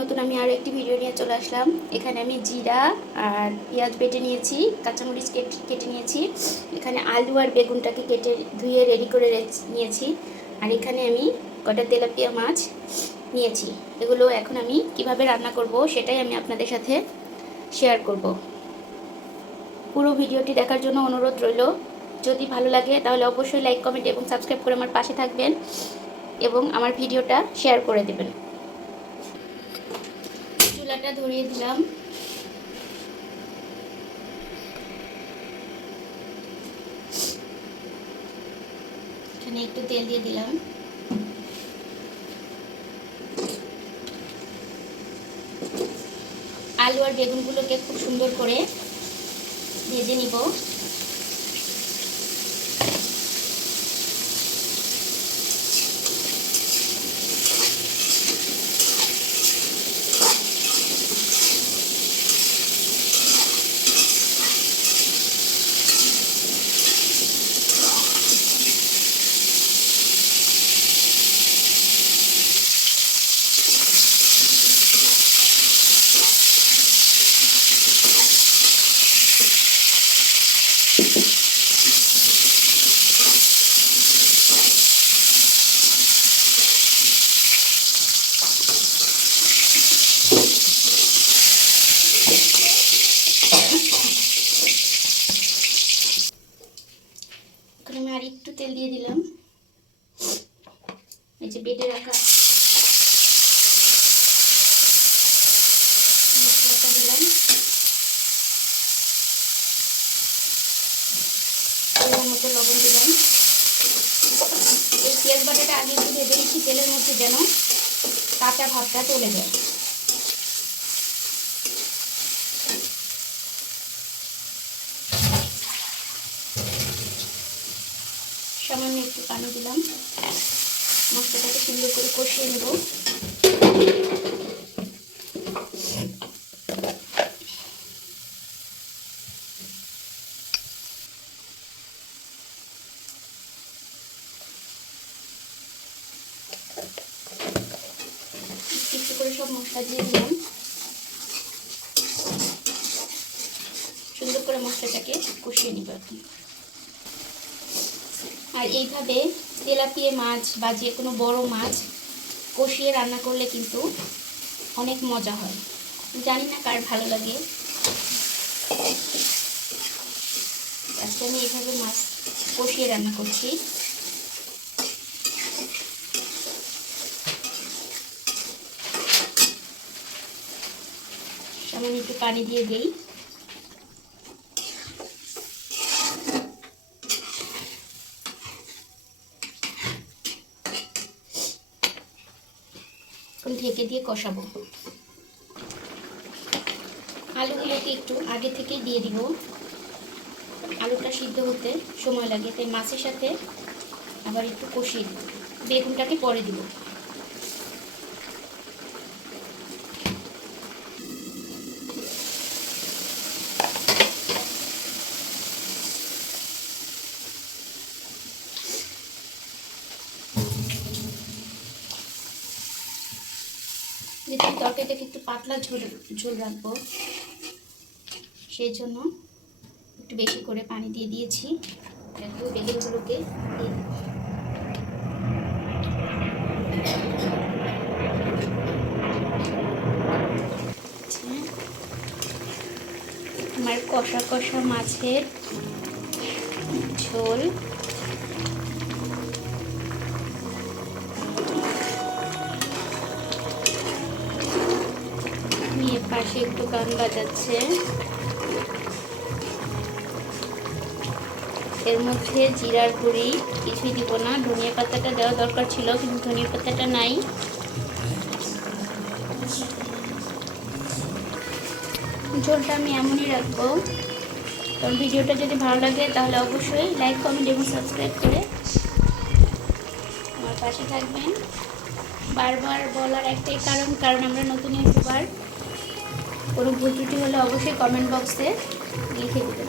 নতুন আমি আরও একটি ভিডিও নিয়ে চলে আসলাম। এখানে আমি জিরা আর পেঁয়াজ বেটে নিয়েছি, কাঁচামরিচ কেটে কেটে নিয়েছি। এখানে আলু আর বেগুনটাকে কেটে ধুয়ে রেডি করে নিয়েছি। আর এখানে আমি কটা তেলাপিয়া মাছ নিয়েছি। এগুলো এখন আমি কীভাবে রান্না করব সেটাই আমি আপনাদের সাথে শেয়ার করব। পুরো ভিডিওটি দেখার জন্য অনুরোধ রইল। যদি ভালো লাগে, তাহলে অবশ্যই লাইক কমেন্ট এবং সাবস্ক্রাইব করে আমার পাশে থাকবেন এবং আমার ভিডিওটা শেয়ার করে দেবেন। চুলাটা ধরিয়ে দিলাম। এখানে একটু তেল দিয়ে দিলাম। আলু আর বেগুনগুলোকে খুব সুন্দর করে ভেজে নিব এখন আমি আর একটু তেল দিয়ে দিলাম। এই যে বেটে রাখা লবণ দিলাম। এই পেঁয়াজ বাটাটা আগে একটু ভেজে নিচ্ছি, তেলের মধ্যে যেন কাঁচা ভাতটা চলে যায় সামান্য একটু পানি দিলাম। মশলাটাকে সুন্দর করে কষিয়ে নেব। একটু করে সব মশলা দিয়ে দিলাম। সুন্দর করে মশলাটাকে কষিয়ে নিব এখন। আর এইভাবে তেলাপিয়া মাছ বা যে কোনো বড় মাছ কষিয়ে রান্না করলে কিন্তু অনেক মজা হয়। জানি না কার ভালো লাগে। আজকে আমি এইভাবে মাছ কষিয়ে রান্না করছি। সামান্য একটু পানি দিয়ে দিই। ঢেকে দিয়ে কষাবো। আলুগুলোকে একটু আগে থেকে দিয়ে দিব। আলুটা সিদ্ধ হতে সময় লাগে, তাই মাছের সাথে আবার একটু কষিয়ে দিব বেগুনটাকে পরে দিব। যেহেতু তরকারিটাকে একটু পাতলা ঝোল ঝোল রাখব সেই জন্য একটু বেশি করে পানি দিয়ে দিয়েছি একটু বেগুনগুলোকে। আমার কষা কষা মাছের ঝোল পাশে একটু গান বাজাচ্ছে। এর মধ্যে জিরার গুঁড়ি, কিছুই দিব না। ধনিয়া পাতাটা দেওয়া দরকার ছিল, কিন্তু ধনিয়া পাতাটা নাই। ঝোলটা আমি এমনই রাখব। কারণ ভিডিওটা যদি ভালো লাগে, তাহলে অবশ্যই লাইক কমেন্ট এবং সাবস্ক্রাইব করে আমার পাশে থাকবেন। বারবার বলার একটাই কারণ কারণ আমরা নতুন ইউটিউবার। কোনো ভুল ত্রুটি হলে অবশ্যই কমেন্ট বক্সে লিখে দেবেন।